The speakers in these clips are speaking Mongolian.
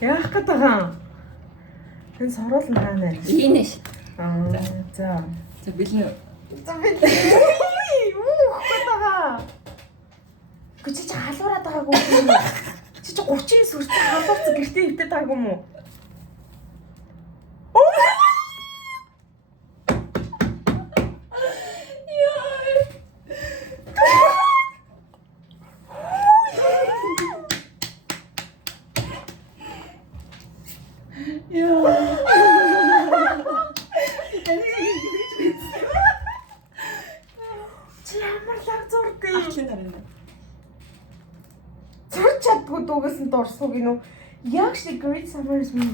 Яах гээд байгаа. Энэ сорол наана. Ийнэш. За. За бэлэн. За бэлэн. Уу хатага. Чи халуураад байгаагүй юм уу? Чи 30-ийн сүртэй халуурцаг гэртээ хөвтөд байгаагүй юм уу? Дорсог гинөө яг шиг Great Summer is me.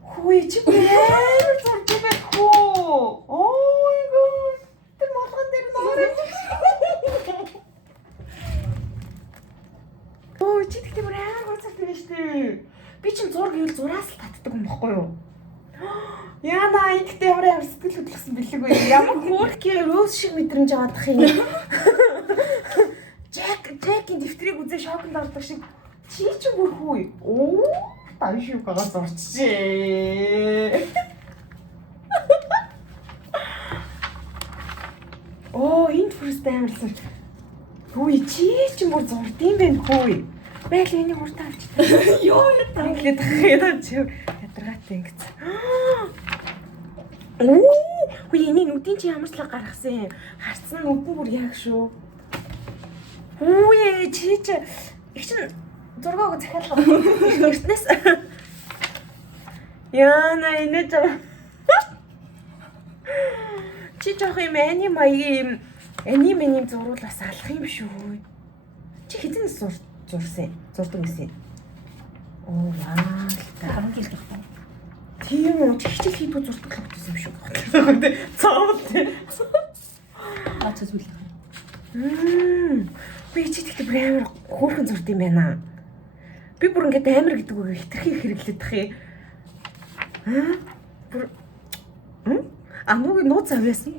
Хөөе чи бээр зурдаг байх уу? Oh my god. Тэр малган дээр нөрөж. Оо чи тэгтээ бүр амар гоцтой байж тээ. Би чинь зураг ивэл зураас л татдаг юм баггүй юу? Яна ингэхдээ ямар сэтгэл хөдлөсөн бэлэг вэ? Ямар хөөрхий роз шиг мэдрэмж аваадах юм. Жакийн дэвтрийг үзээ шоконд ордог шиг чи ч бүр хүй. Оо, таашгүй байгаа зурчээ. Оо, энэ фүрст амарлаа. Хүй чи ч бүр зурд юм бэ хүй. Байл энэ хуртаа авчихсан. Йоо, тэгээд дахиад чи ядаргаатай ингэж. Оо, хүй энэ нүдийн чи ямарчлаг гаргасан юм. Харцсан нүдэн бүр яг шүү. Хүй чи их чинь зургааг захиалгаа. Эртнээс. Яна энэ чи жоох юм аниме зурулаас алах юм шүү. Чи хэдэн зурсан? Зурдаг гэсэн. Оо ваа. Ган гэл гэх. Тийм үү? Чи хичээл хийбүү зурдаг л гэсэн юм шүү. Цаавал. Ачаа зүйл. Би чи тэгтээ бүр амар хөөрхөн зурд юм байна. Би бүр ингээд амар гэдэг үг хитрхи хэрэглээд тах юм. Бүр нууг нууц авьяасан.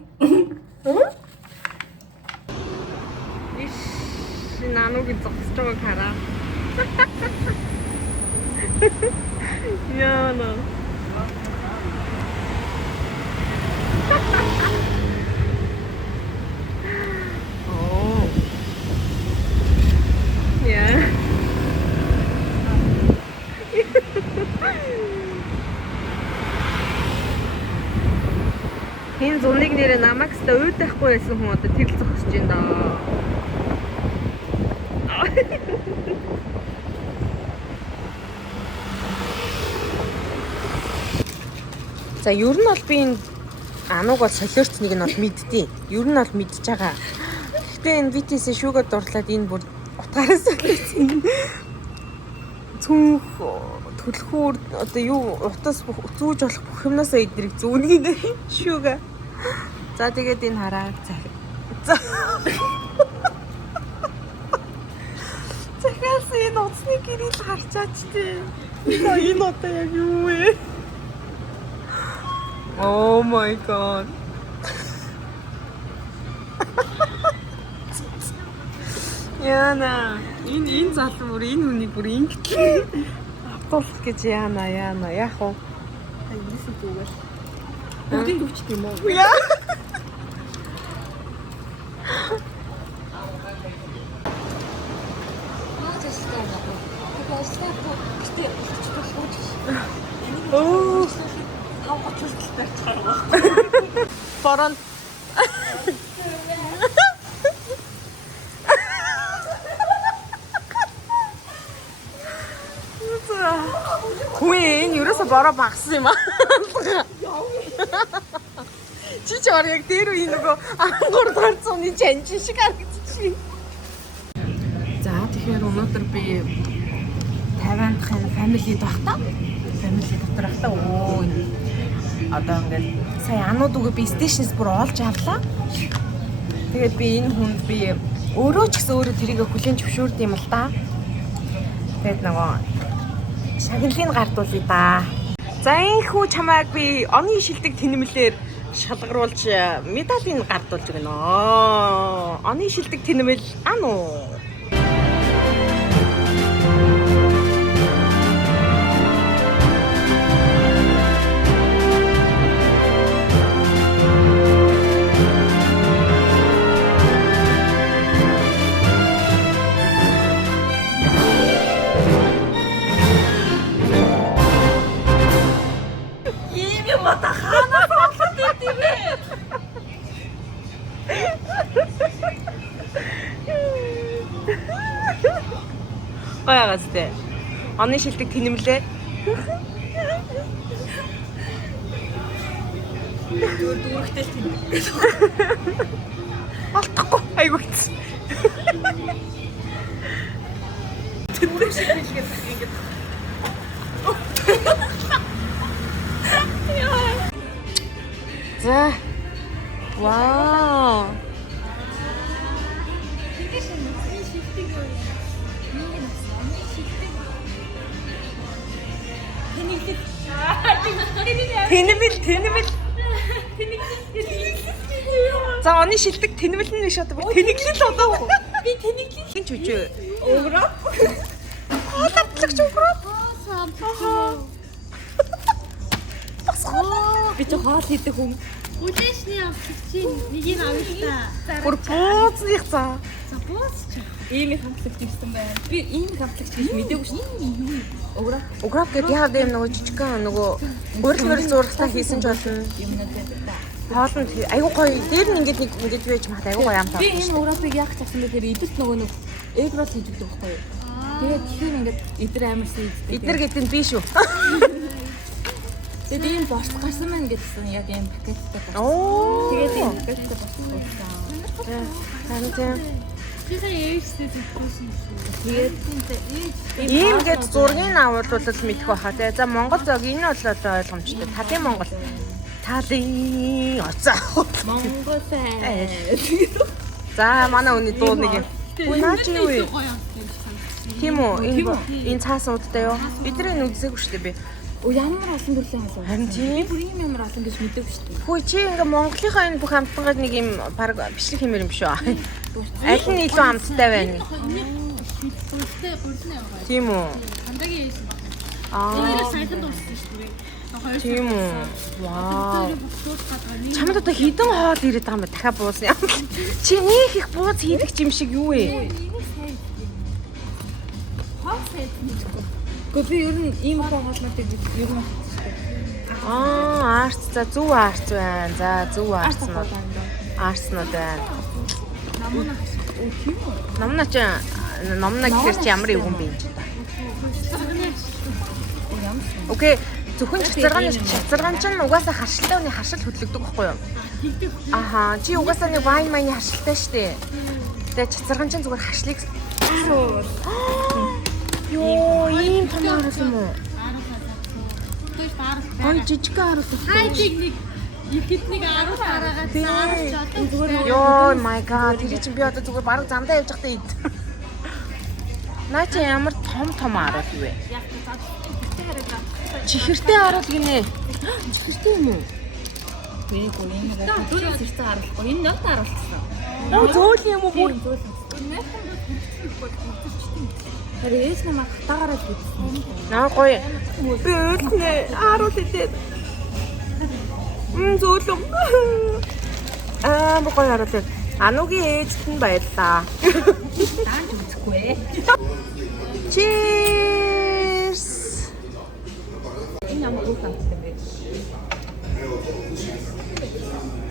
Иш нануугийн зогсож байгааг хараа. Яна. Oh. Yeah. Энэ зуныг нэрээ намайг өстө уйд байхгүй байсан хүн одоо тэрл зогсож байна даа. За ер нь бол би энэ анууг бол солиорчныг нь бол мэдтий. Ер нь бол мэдж байгаа. Гэхдээ энэ BTS шүүгээд дурлаад энэ бүр утгаараас солиорсон. Цүнх төлхөөр одоо юу утас зүүж болох бүх юмнасаа эдрийг зүүнгийн шүүгээ. За тэгээд энэ хараа. За. Захиас энэ утасны гэрэл харчаач тий. Энэ одоо яг юу вэ? Oh my god. Яна, энэ залуу бүр энэ хүнийг бүр ингэтлээ авахлах гэж яана яах вэ? Эндээс зүгээр. Бүгдийн төвчт юм уу? Яа. Оо. Хавгач үлдэлтэй чаргаа. Борон. Хүй энэ юусаа бороо багсан юм аа. Чи ч орог дээр үе нөгөө 13 дугаар зууны жанжин шиг харагдчих. За тэгэхээр өнөөдөр би 50 дахь family багтаа. Family дотор ахлаа. Оо одоо ингээд сая анууд үгүй би стейшнээс бүр олж авлаа. Тэгээд би энэ хүнд би өөрөө ч гэсэн өөрөө тэрийг хүлээн зөвшөөрд юм л да. Тэгээд нөгөө шагналыг гардуулъя да. За энэхүү чамайг би оны шилдэг тэнэмлэр шалгаруулж медалийн гардуулж өгнө. Оны шилдэг тэнэмэл ануу. Гайгаас тээ. Оны шилдэг тэнэмлээ. Дүүрэгтэй тийм. Алдахгүй. Айгуу хэцүү. Дүүрэг шиг хэлгээд ингэж. За. Вау. Тэнэмэл. За оны шилдэг тэнэмэл нь биш одоо тэнэглэл одоо. Би тэнэглэл Хин чүчээ. өврөө. Хатлагч өгрөө. Би ч хоол хийдэг хүм. Үлээшний авчих чинь нэгийг авъя та. Бүр бууцных цаа. За бууц чи. Ийм их хамтлагч ирсэн байна. Би ийм их хамтлагч гэж мэдээгүй шүү дээ. Өврөө. Уграв гэдэг яа дэм нөгөө жижигхан нөгөө гурил зурагтаа хийсэн ч болно. Юмнууд байдаг та. Хоолнд айгуу гоё. Дээр нь ингэж байж махад айгуу гоё амтаа. Би энэ өврөөпыг яах гэсэн бэхээр идэлт нөгөө нэг эгрос хийж өгдөг байхгүй юу? Тэгээд тэгэхээр ингээд идэр амарсан иддэг. Эднэр гэдэг нь би шүү. Тэгээд ийм борц гарсан маань гэдсэн яг ийм пакеттай борц. Оо. Тэгээд ийм пакеттай борц болсон. Харин Би сая ээжтэй зүгтсэн шүү. Тэгээд ийм гэж зургийг авуулбал мэдэх байхаа те. За Монгол зог энэ бол одоо ойлгомжтой. Талын Монгол. Талын оцаа. Монгол сайн. За манай хүний дуу нэг юм. Наа чи юу вэ? Тийм үү? Энэ цаасуудтай юу? Бидний үзээгүй шүү дээ би. Ямар олон төрлийн хасуу. Харин тийм. Бүр ийм ямар олон гэж мэдээгүй шүү дээ. Хөөе чи ингээ Монголынхаа энэ бүх амтнгаад нэг юм баг бичлэг хэмээр юм шүү. Аль нь илүү амттай байна? Тийм үү? Андагийн ээж. Аа. Сайхан дууссан шүү дээ. Тийм үү? Вау. Чамд одоо хідэн хоол ирээд байгаа юм ба дахиад буусна. Чи нэг их бууз хийдэг юм шиг юу вэ? Хоол сайхан. Гэхдээ би ер нь ийм хоолнуудыг ер нь Арц за зөв арц байна. За зөв арцнууд. Арцнууд байна. Номна ч номна гэхэр чи ямар юм бэ юм чи та. Окей. Зөвхөн чацаргаан чинь угаасаа харшилтай хүний харшил хөдлөгдөг байхгүй юу? Аха. Чи угаасаа нэг вайн майны харшилтай штэ. Тэгээ чацаргаан чинь зүгээр харшлыг Йоо, ийм том харуулсан юм уу? Ой, жижиг харуулсан. хайдыг нэг ихэднийг 10 гараагаад заарч одоо Йоо, my god. Тэр чинь би одоо зүгээр бараг замдаа явж байхдаа ид. Наа чи ямар том харуул вэ? Чихэртэй харуул гинэ. Чихэртэй юм уу? би бүр энэ дөрөв зэрэг харуулахгүй. Энэ нот харуулсан. Оо, зөөл юм уу бүр? Тэр ээж намайг хатаагаараа хийсэн. Наа гоё. Би өлнө. Харуул идээд. Зөөлөм. Бүр гоё харуул. Анугийн ээжт нь баярлаа. Даанч үзэхгүй ээ. Cheers. Энэ ямар бүх хамттай бэ?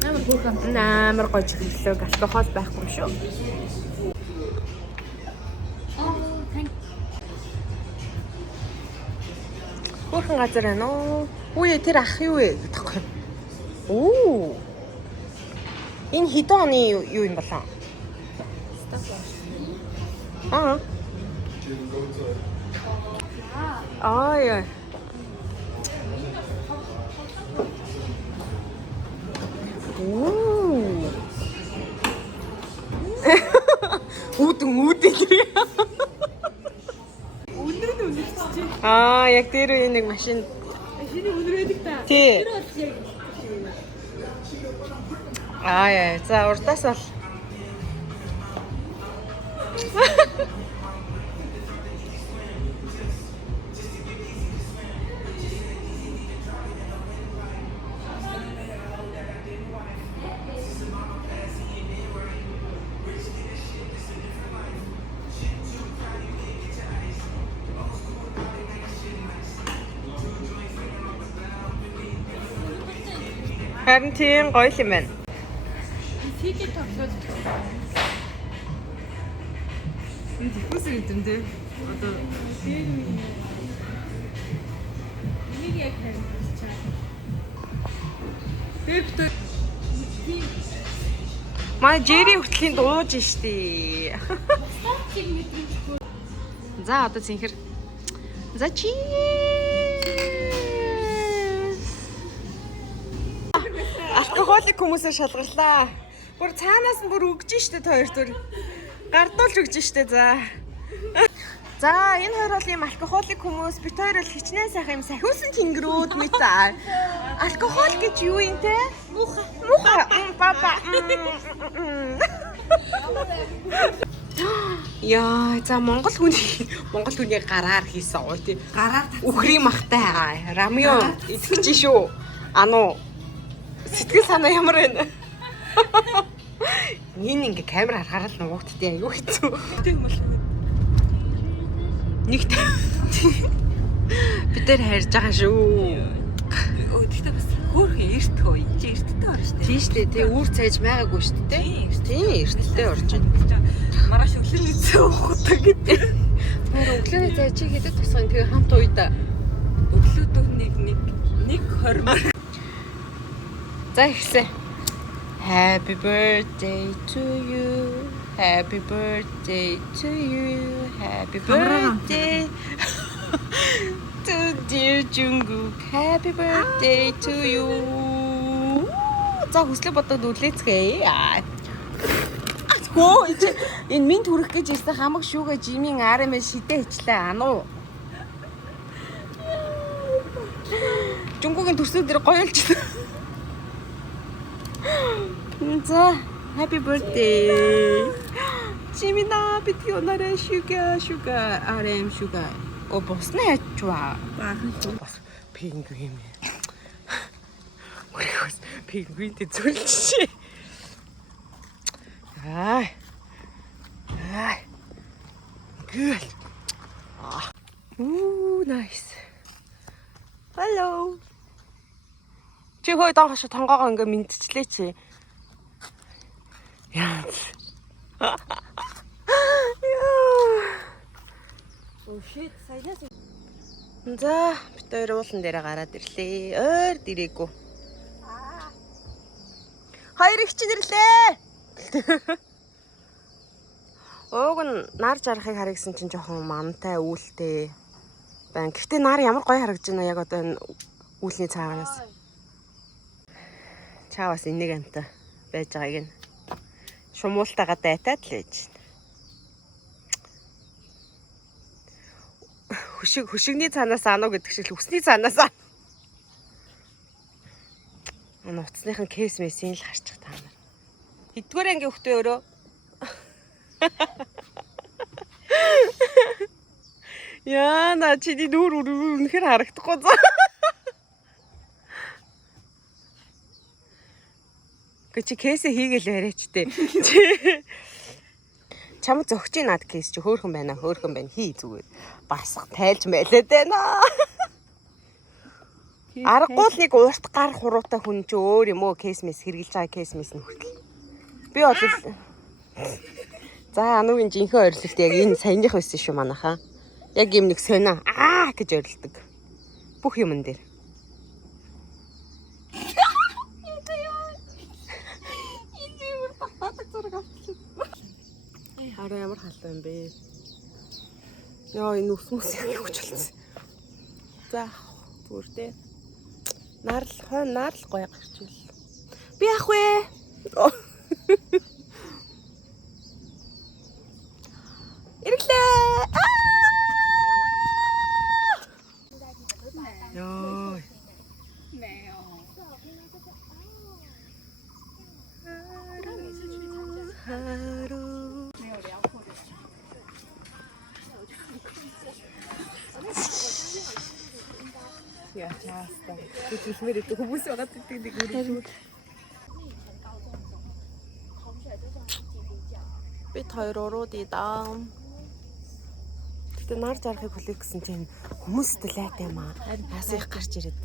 Ямар бүх хамт. Амар гоё чихлээ. Алкогол байхгүй юм шүү. Хөрхэн газар байна уу? Үе тэр ах юу вэ гэдэггүй. Оо. Энэ хэдэн оны юу юм болоо? Аа. Яа. Оо. Үүдэн. Яг дээр үе нэг машин. Шинэ өнөр байдаг та. Тий. Тэр бол яг Яа. За урдаас бол. Харин тийм гоё юм байна. фиг тоглоод. Энэ диффузер гэдэг дээ. Одоо Энийг яг харин чаа. Бэбтэ Маа Жери хөтлийн дууж штий. Статик мэдрэмжгүй. За одоо цэнхэр. За чи. Алкоголик хүмүүсээ шалгарлаа. Бүр цаанаас нь бүр өгж штэ хоёр төр. Гардуулж өгж штэ за. За энэ хоёр бол юм алкоголик хүмүүс. Бид хоёр бол хичнээн сайхан юм сахиусан тэнгэрүүд мэт за. Алкогол гэж юу юм те? Муха. Папа. Яа, за Монгол хүний гараар хийсэн уу тий. Гараар үхрийн махтай рамё итгэж шүү. Ану. Сэтгэл санаа ямар байна? Энэ ингээ камер харахаар л нуугдтiin аюу хэцүү. Нэгт бид нар хайрж байгаа шүү. Гэхдээ бас хөөрхөн эрт хөө энэ чи эрттэй орно шүү дээ. Тийм шүү дээ. Тэгээ үүр цайж байгаагүй шүү дээ. Тийм эрттэй орж байна. Маргааш өглөөний цай уухдаг гэдэг. Тэр өглөөний цай чи хэдэд тусган тэгээ хамт уйда. Өглөөдөө нэг 20. За ихсэн. Happy birthday to you. Happy birthday to you. Happy birthday to dear Jungkook. Happy birthday to you. За хүслээ бодоод үлээцгээе. Хөө энэ минь түрэх гэж ирсэн хамаг шүүгээ жимийн аарэмэ шидэ ичлээ ануу. Жунгуугийн төрсөд дээр гоёлж. За happy birthday. Жимина битгий онорэ шүүгээ аарэм шүүгээ. О босноо ячваа. Баахан шүү. Бас пингвин. Үргэлж пингвинтэй зүлжээ. Ай. Good. Nice. Hello. Чи хой доогош тонгоогоо ингээ мэдчихлээ чи. Яа. Oh shit, саянаас. За, бид хоёр уулан дээр гараад ирлээ. Ойр дирээгүй. Хоёр их чинь ирлээ. Ууг нь нар жарахыг харагсан чинь жоохон мантай үүлтэй байна. Гэхдээ нар ямар гоё харагдаж байна яг одоо энэ үүлний цаагаас. Чаавас энийг амта байж байгааг нь шумуултайгаа дайтаад л ээж. Хөшигний цаанаас ануу гэдэг шиг л үсний цаанаас аа. Нуцсныхан кейс мессийн л харчих та нар. Хэдгээр анги хөхтэй өрөө. Яа на чиний нүур үнэхээр харагдахгүй заа. Гэвч кейсээ хийгээл яриач тээ. Чам зөгч над кейс чи хөөхөн байна хий зүгээр. Басах тайлж мэлээд байна. Аргагүй л нэг уурт гар хуруутай хүн чи өөр юм уу кейс мэс хэрглэж байгаа кейс мэс нь хүртэл. Би бол за ануугийн жинхэнэ ойрлогт яг энэ саяных байсан шүү манайхаа. Яг юм нэг сонио гэж ойрлдог. Бүх юмн дээр. Хараа ямар халуун юм бэ? Яа энэ ус мус яг өгч болсон. За зүгээр дээ. Нарл гоё гарчвал. Би ах вэ? Ирэглээ. Яа. Я часто. Тут смотри, ты хүмүүс байгаа гэдэг нэг үргэлж. Бид хоёр урууд идаа. Гэтэ нар жарахыг хүлээх гэсэн чинь хүмүүстэй лайтай юм аа. Яас их гарч ирээд.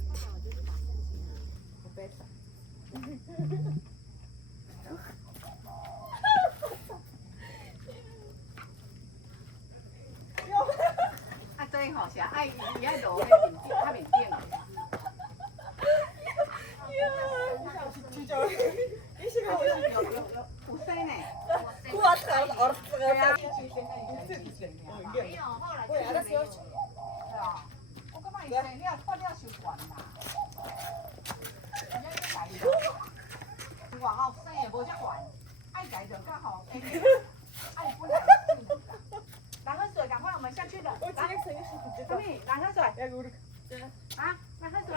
是爱伊爱落迄面顶，面顶。有生呢。我操对啊。喂，那是对啊，我感觉伊生了，发了伤悬啦。外口生的无遮悬，爱家就较好。爱本来蓝河水，赶快我们下去了。来，什么？蓝河水。啊，蓝河水。